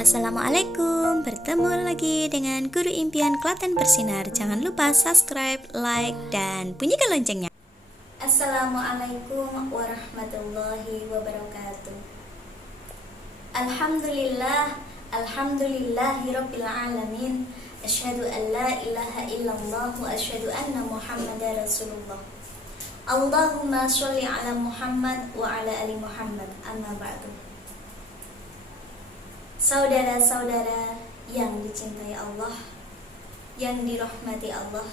Assalamualaikum, bertemu lagi dengan Guru Impian Klaten Bersinar. Jangan lupa subscribe, like, dan bunyikan loncengnya. Assalamualaikum warahmatullahi wabarakatuh. Alhamdulillahirabbil alamin. Asyhadu an la ilaha illallah wa asyhadu anna Muhammadar Rasulullah. Allahumma sholli ala Muhammad wa ala ali Muhammad. Amma ba'du. Saudara-saudara yang dicintai Allah, yang dirahmati Allah,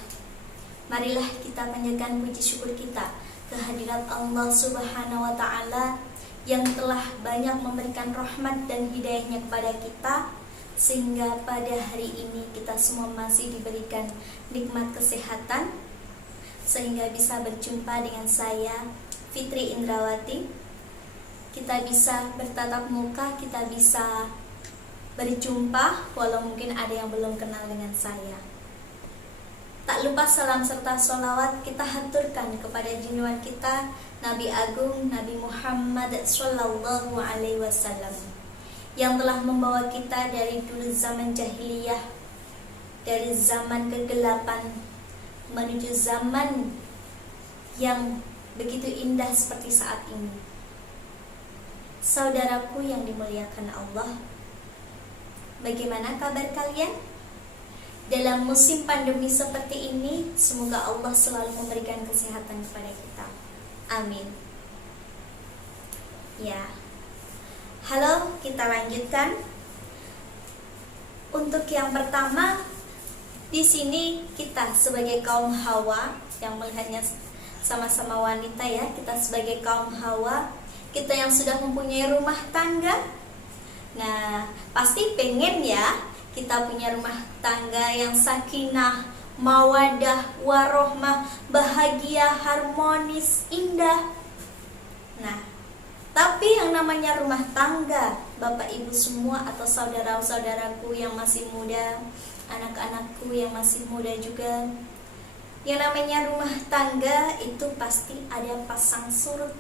marilah kita panjatkan puji syukur kita kehadirat Allah Subhanahu wa Ta'ala yang telah banyak memberikan rahmat dan hidayahnya kepada kita, sehingga pada hari ini kita semua masih diberikan nikmat kesehatan, sehingga bisa berjumpa dengan saya, Fitri Indrawati. Kita bisa bertatap muka, kita bisa berjumpa, walau mungkin ada yang belum kenal dengan saya. Tak lupa salam serta sholawat kita haturkan kepada junjungan kita, Nabi Agung Nabi Muhammad Sallallahu Alaihi Wasallam, yang telah membawa kita dari dulu zaman jahiliyah, dari zaman kegelapan menuju zaman yang begitu indah seperti saat ini. Saudaraku yang dimuliakan Allah, bagaimana kabar kalian? Dalam musim pandemi seperti ini, semoga Allah selalu memberikan kesehatan kepada kita. Amin. Ya. Halo, kita lanjutkan. Untuk yang pertama, di sini kita sebagai kaum Hawa yang melihatnya sama-sama wanita ya, kita sebagai kaum Hawa, kita yang sudah mempunyai rumah tangga. Nah, pasti pengen ya kita punya rumah tangga yang sakinah, mawadah, warohmah, bahagia, harmonis, indah. Nah, tapi yang namanya rumah tangga, Bapak Ibu semua atau saudara-saudaraku yang masih muda, anak-anakku yang masih muda juga, yang namanya rumah tangga itu pasti ada pasang surut,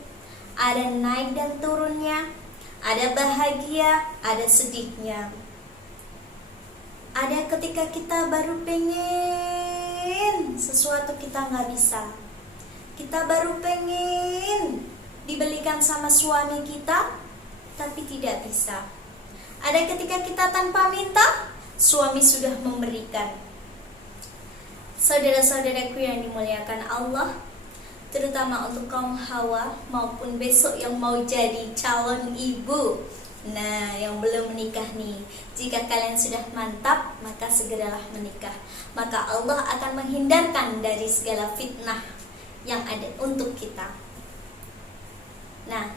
ada naik dan turunnya, ada bahagia, ada sedihnya. Ada ketika kita baru pengen sesuatu kita nggak bisa. Kita baru pengen dibelikan sama suami kita, tapi tidak bisa. Ada ketika kita tanpa minta, suami sudah memberikan. Saudara-saudaraku yang dimuliakan Allah, terutama untuk kaum Hawa maupun besok yang mau jadi calon ibu. Nah, yang belum menikah nih, jika kalian sudah mantap, maka segeralah menikah. Maka Allah akan menghindarkan dari segala fitnah yang ada untuk kita. Nah,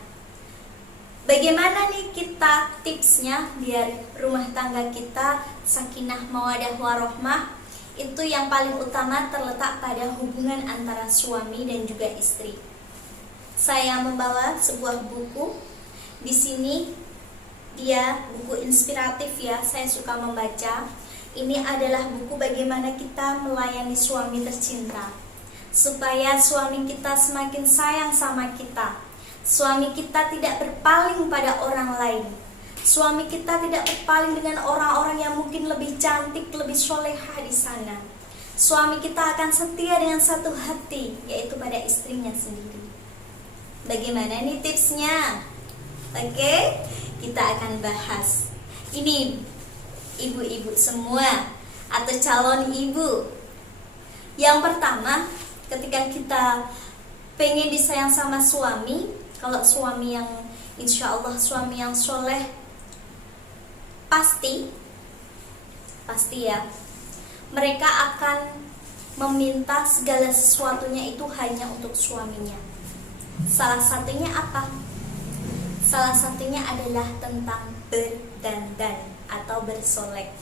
bagaimana nih kita tipsnya biar rumah tangga kita sakinah, mawadah, warohmah? Itu yang paling utama terletak pada hubungan antara suami dan juga istri. Saya membawa sebuah buku. Di sini dia buku inspiratif ya, saya suka membaca. Ini adalah buku bagaimana kita melayani suami tercinta, supaya suami kita semakin sayang sama kita. Suami kita tidak berpaling pada orang lain. Suami kita tidak berpaling dengan orang-orang yang mungkin lebih cantik, lebih solehah di sana. Suami kita akan setia dengan satu hati, yaitu pada istrinya sendiri. Bagaimana nih tipsnya? Oke, kita akan bahas. Ini ibu-ibu semua atau calon ibu. Yang pertama, ketika kita pengen disayang sama suami, kalau suami yang insya Allah suami yang soleh, pasti ya, mereka akan meminta segala sesuatunya itu hanya untuk suaminya. Salah satunya apa? Salah satunya adalah tentang berdandan atau bersolek.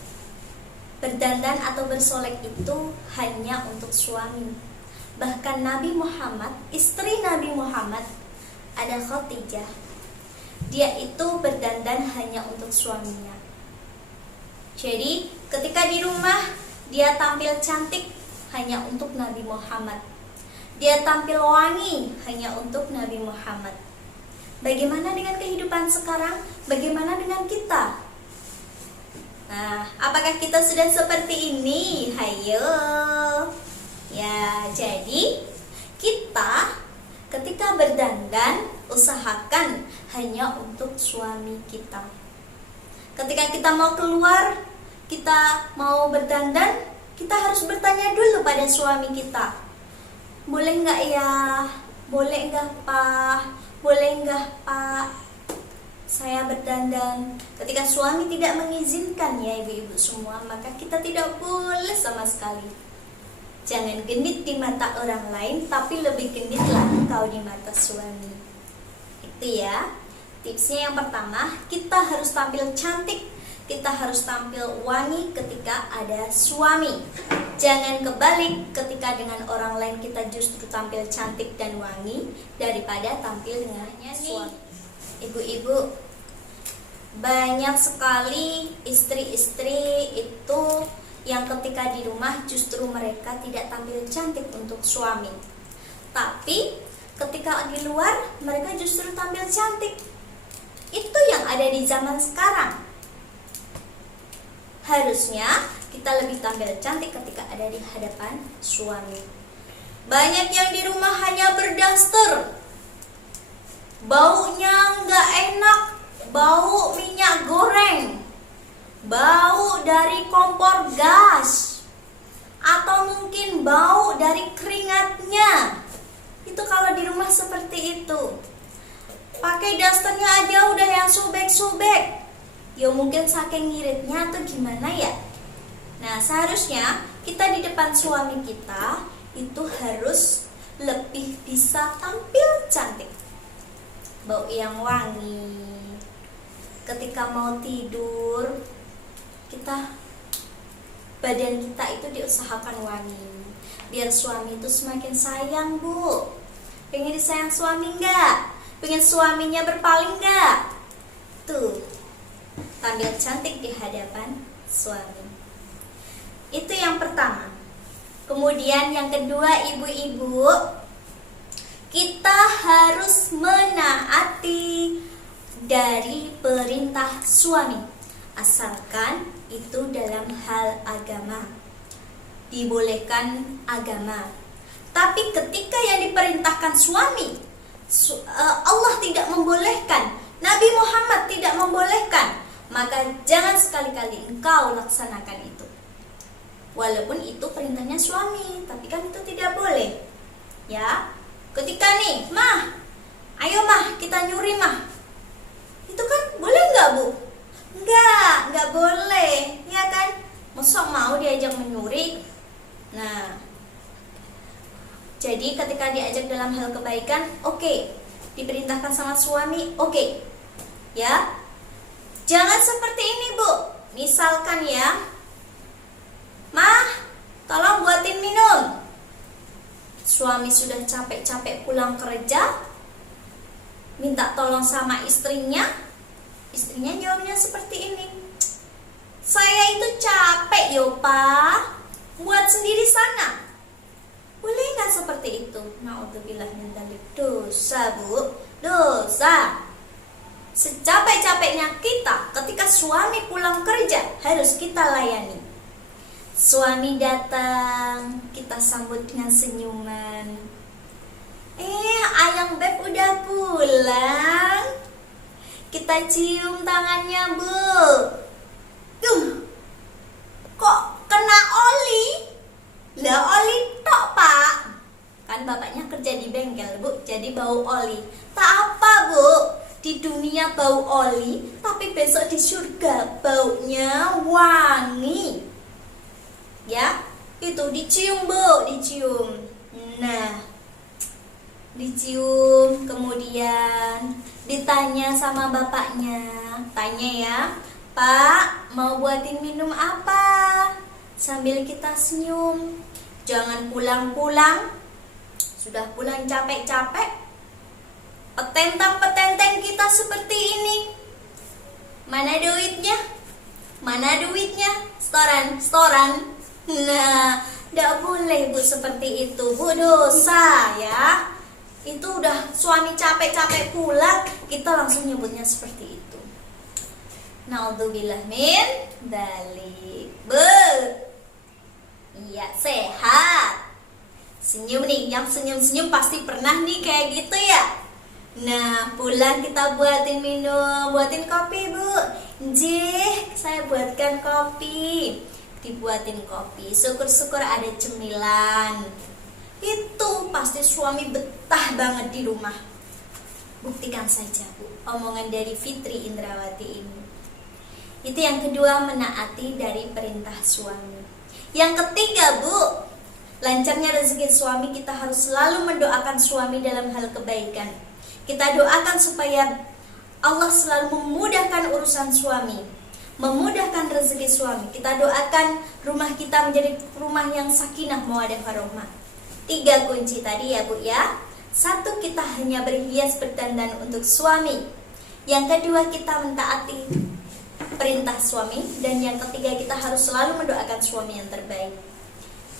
Berdandan atau bersolek itu hanya untuk suami. Bahkan Nabi Muhammad, istri Nabi Muhammad, ada Khadijah, dia itu berdandan hanya untuk suaminya. Jadi ketika di rumah dia tampil cantik hanya untuk Nabi Muhammad. Dia tampil wangi hanya untuk Nabi Muhammad. Bagaimana dengan kehidupan sekarang? Bagaimana dengan kita? Nah, apakah kita sudah seperti ini? Hayo. Ya, jadi kita ketika berdandan usahakan hanya untuk suami kita. Ketika kita mau keluar, kita mau berdandan, kita harus bertanya dulu pada suami kita. Boleh nggak ya? Boleh nggak Pak? Boleh nggak Pak? Saya berdandan. Ketika suami tidak mengizinkan ya ibu-ibu semua, maka kita tidak boleh sama sekali. Jangan genit di mata orang lain, tapi lebih genitlah engkau di mata suami. Itu ya. Tipsnya yang pertama, kita harus tampil cantik, kita harus tampil wangi ketika ada suami. Jangan kebalik, ketika dengan orang lain kita justru tampil cantik dan wangi daripada tampil dengan suami. Ibu-ibu, banyak sekali istri-istri itu yang ketika di rumah justru mereka tidak tampil cantik untuk suami. Tapi ketika di luar mereka justru tampil cantik. Itu yang ada di zaman sekarang. Harusnya kita lebih tampil cantik ketika ada di hadapan suami. Banyak yang di rumah hanya berdaster, baunya nggak enak, bau minyak goreng, bau dari kompor gas, atau mungkin bau dari keringatnya. Itu kalau di rumah seperti itu. Pakai dasternya aja udah yang sobek-sobek. Ya mungkin saking ngiritnya atau gimana ya. Nah, seharusnya kita di depan suami kita itu harus lebih bisa tampil cantik. Bau yang wangi. Ketika mau tidur, badan kita itu diusahakan wangi. Biar suami itu semakin sayang, Bu. Pengen disayang suami enggak? Pengen suaminya berpaling enggak? Tuh, tampil cantik di hadapan suami. Itu yang pertama. Kemudian yang kedua, ibu-ibu, kita harus menaati dari perintah suami, asalkan itu dalam hal agama, dibolehkan agama. Tapi ketika yang diperintahkan suami, Allah tidak membolehkan, Nabi Muhammad tidak membolehkan, maka jangan sekali-kali engkau laksanakan itu. Walaupun itu perintahnya suami, tapi kan itu tidak boleh. Ya, ketika nih, mah, ayo mah kita nyuri mah, itu kan boleh nggak Bu? Nggak boleh, ya kan? Masa mau diajak menyuri? Nah, jadi ketika diajak dalam hal kebaikan, oke. Diperintahkan sama suami, oke. Ya, jangan seperti ini Bu. Misalkan ya, mah, tolong buatin minum. Suami sudah capek-capek pulang kerja, minta tolong sama istrinya. Istrinya jawabnya seperti ini, saya itu capek yo Pak, buat sendiri sana. Boleh nggak seperti itu? Na'udzubillah min dzalik. Dosa Bu, dosa. Secapek-capeknya kita, ketika suami pulang kerja harus kita layani. Suami datang, kita sambut dengan senyuman. Ayang Beb udah pulang. Kita cium tangannya Bu. Kok kena oli? Lah oli tok Pak. Kan bapaknya kerja di bengkel Bu, jadi bau oli. Tak apa Bu, di dunia bau oli, tapi besok di surga baunya wangi. Ya, itu dicium Bu, dicium. Nah, dicium, kemudian ditanya sama bapaknya. Tanya ya, Pak, mau buatin minum apa? Sambil kita senyum. Jangan pulang-pulang, sudah pulang capek-capek, petentang-petenteng kita seperti ini. Mana duitnya? Mana duitnya? Setoran. Nah, tidak boleh Bu seperti itu Bu, dosa ya. Itu udah suami capek-capek pulang, kita langsung nyebutnya seperti itu. Naudzubillah min dzalik. Iya, sehat. Senyum nih, yang senyum-senyum pasti pernah nih kayak gitu ya. Nah, pulang kita buatin minum, buatin kopi, Bu. Jih, saya buatkan kopi. Dibuatin kopi, syukur-syukur ada cemilan. Itu pasti suami betah banget di rumah. Buktikan saja, Bu, omongan dari Fitri Indrawati ini. Itu yang kedua, menaati dari perintah suami. Yang ketiga, Bu, lancarnya rezeki suami, kita harus selalu mendoakan suami dalam hal kebaikan. Kita doakan supaya Allah selalu memudahkan urusan suami, memudahkan rezeki suami. Kita doakan rumah kita menjadi rumah yang sakinah mawaddah warahmah. 3 kunci tadi ya, Bu ya. 1, kita hanya berhias berdandan untuk suami. Yang kedua, kita mentaati perintah suami. Dan yang ketiga, kita harus selalu mendoakan suami yang terbaik.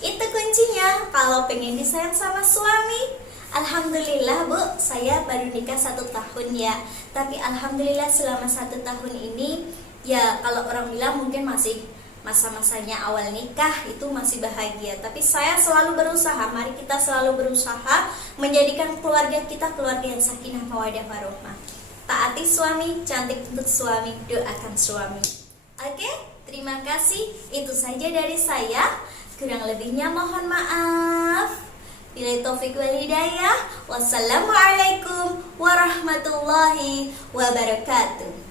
Itu kuncinya kalau pengen disayang sama suami. Alhamdulillah, Bu, saya baru nikah 1 tahun ya. Tapi alhamdulillah selama 1 tahun ini, ya kalau orang bilang mungkin masih masa-masanya awal nikah itu masih bahagia. Tapi saya selalu berusaha, mari kita selalu berusaha menjadikan keluarga kita keluarga yang sakinah mawaddah warahmah. Taati suami, cantik untuk suami, doakan suami. Oke, terima kasih. Itu saja dari saya. Kurang lebihnya mohon maaf. Billahi taufik wal hidayah. Wassalamualaikum warahmatullahi wabarakatuh.